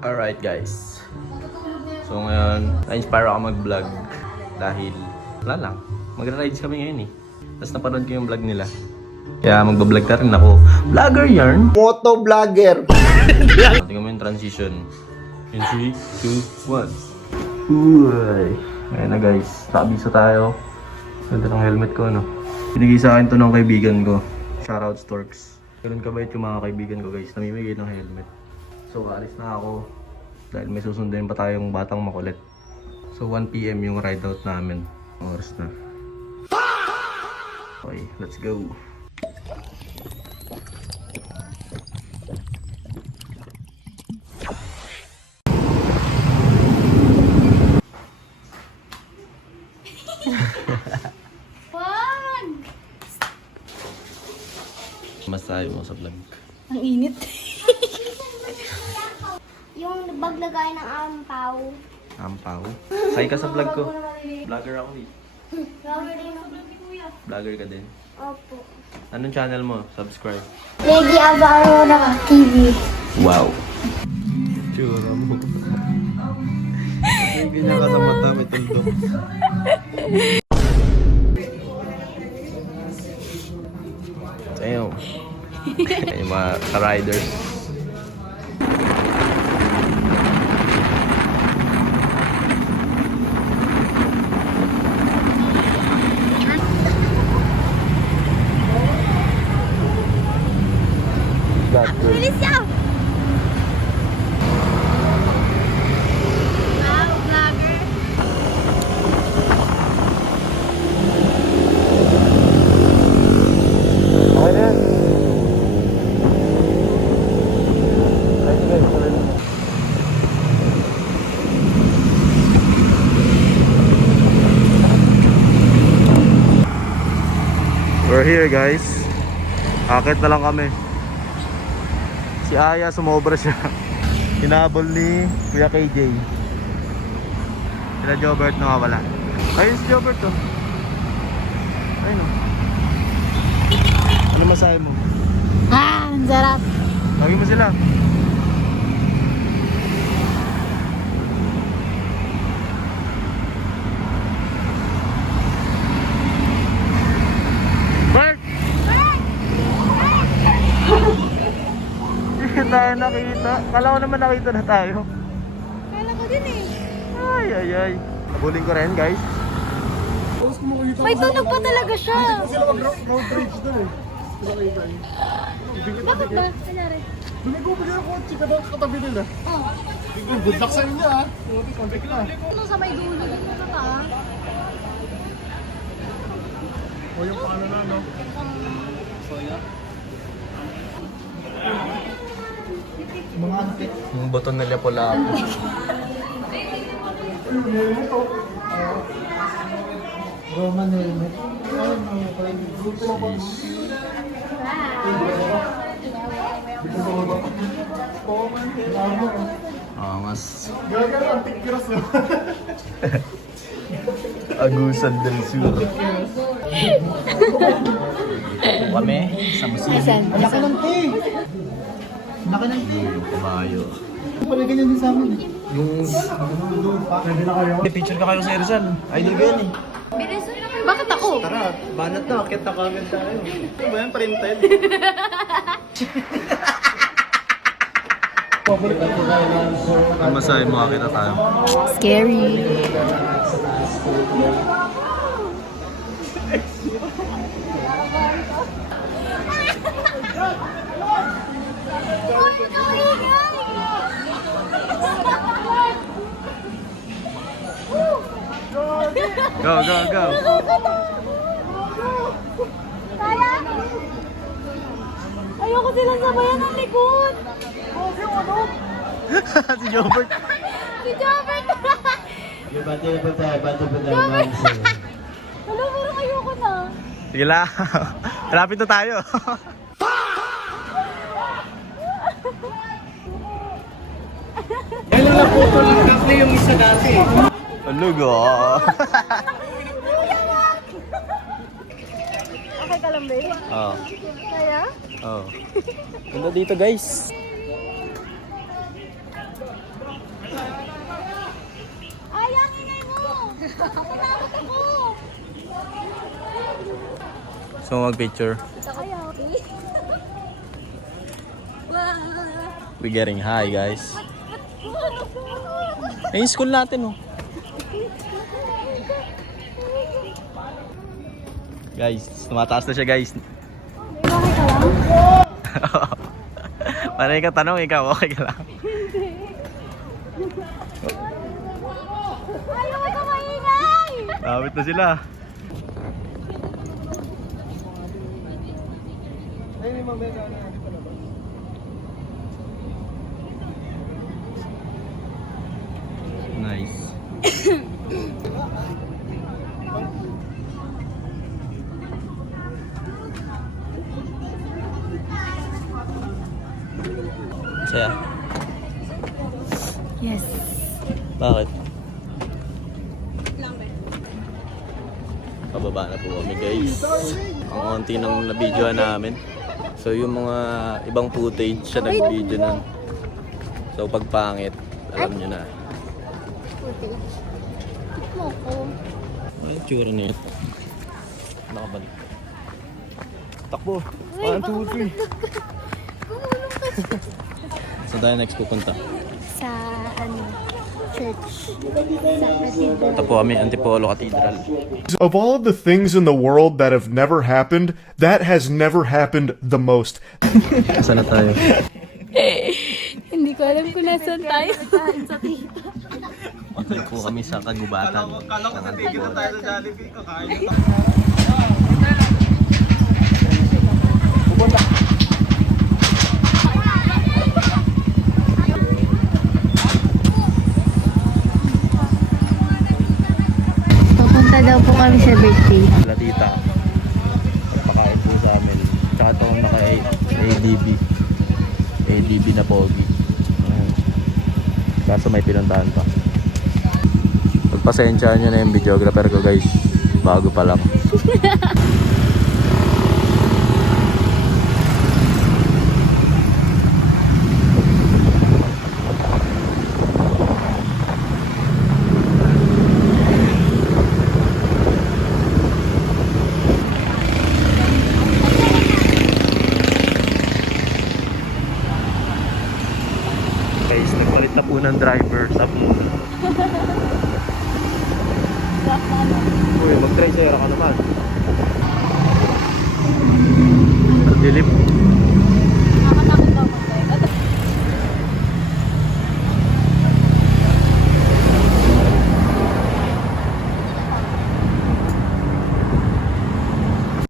Alright guys. So ngayon, na-inspire ako mag-vlog dahil wala lang. Magra-rides kami ngayon eh. Tapos napanood ko yung vlog nila. Kaya magbablog na rin ako. Vlogger yarn! Moto vlogger! Tingnan mo yung transition. In 3, 2, 1. Uy! Ngayon na guys, nakabisa tayo. Ganda ng helmet ko, no? Binigay sa akin to ng kaibigan ko. Shoutout Storks. Ganun kabait yung mga kaibigan ko guys, namimigay ng helmet. So, aalis na ako dahil may susundin pa tayong batang makulit. So, 1 PM yung ride out namin. Oras na. Okay, let's go. Masahe mo sa vlog. Ang init. Yung baglagay ng ampaw. Ampaw. Say ka sa vlog ko. Vlogger ako eh. Vlogger ka din. Opo. Anong channel mo? Subscribe. Lady Avarona TV. Wow. Tsura mo. Ganyan ka sa mata, may tuldok. Damn. Yung mga ka-riders. Bilis siya! Wow, vlogger. Okay na yan. We're here guys. Akit na lang kami. Si Aya sumobra siya. Hinabol ni Kuya KJ. Sila Jobert nakawala. Ayun si Jobert to. Ayun o. Ano masahe mo? Ah, ang sarap. Tawagin mo sila. Bert! Hindi tayo nakita. Kala ko naman nakita na tayo. Kala ko din eh. Ay, ay, ay. Habulin ko rin, guys. May tunog pa talaga siya. Sila mag-road rage doon eh. Bakit ba? Kanyari? Dumigo ba yung kotse ka doon katabi nila? Oh. Good luck sa inyo ah. Contact na. Ano sa may dulo din mo ka? O yung paano na no? Mga antik. Yung buton na Lapu-Lapu. Roman helmet. Mas Gagano, antik kiras no? agusan del sur. Kami sa musim. Asan? Laki ng tea! Laki ng tea! Yung kabayo. Pala ganyan din sa amin. Yung Pwede na kayo? picture ka kayo sa Rizal. Idol ko yan eh. Bakit ako? Tara, banat na. Akit na kagad tayo. Ano ba yan? Printed? Ang masahe mo kita tayo. Scary. Go, go, go. Kaya? Ayoko silang sabayan ng likod. Si Jobert. Si Jobert! Bati pa tayo, bati pa tayo. Wala, parang ayoko na. Sige lang. Malapit na tayo. Yan lang na photo lang kasi yung isa dati. Alugo. Okay ka lang, babe? Oh. Kaya? Oh. Ganda dito, guys. Gusto mo mag-picture? Ayaw. We getting high, guys. Eh, yung school natin, oh. Guys, tumataas na siya, guys. Bakit ka lang? Panay ka tanong, ikaw, okay ka lang? Ayaw ka maingay! Lapit na sila. Nice. Saya. Yes. Bakit? Pababa na po kami, guys. Ang konti nang nabidyoan namin. So yung mga ibang footage siya nag-video nun. So pag pangit, alam nyo na. Mo ko. Ano yung tsura niya? Nakabalik. Takbo! 1, 2, 3. So tayo next pupunta. Sa church. Ito po kami, Antipolo Cathedral. Of all of the things in the world that have never happened, that has never happened the most. Saan na tayo? Hindi ko alam kung nasaan tayo. Patay po kami sa kagubatan. Kala ko sa tigil na tayo sa Jollibee. Kakain na. Pupunta daw po kami sa birthday. Latita. Pakain po sa amin. Tsaka ito naka-ADB. ADB na pogi. Ayan. Kaso may pinuntahan pa. Pagpasensyaan nyo na yung videographer ko, guys. Bago pa lang. Guys, nagpalit na po ng driver sa pool. Uy, mag-try sa'yo ka naman. Ang dilim.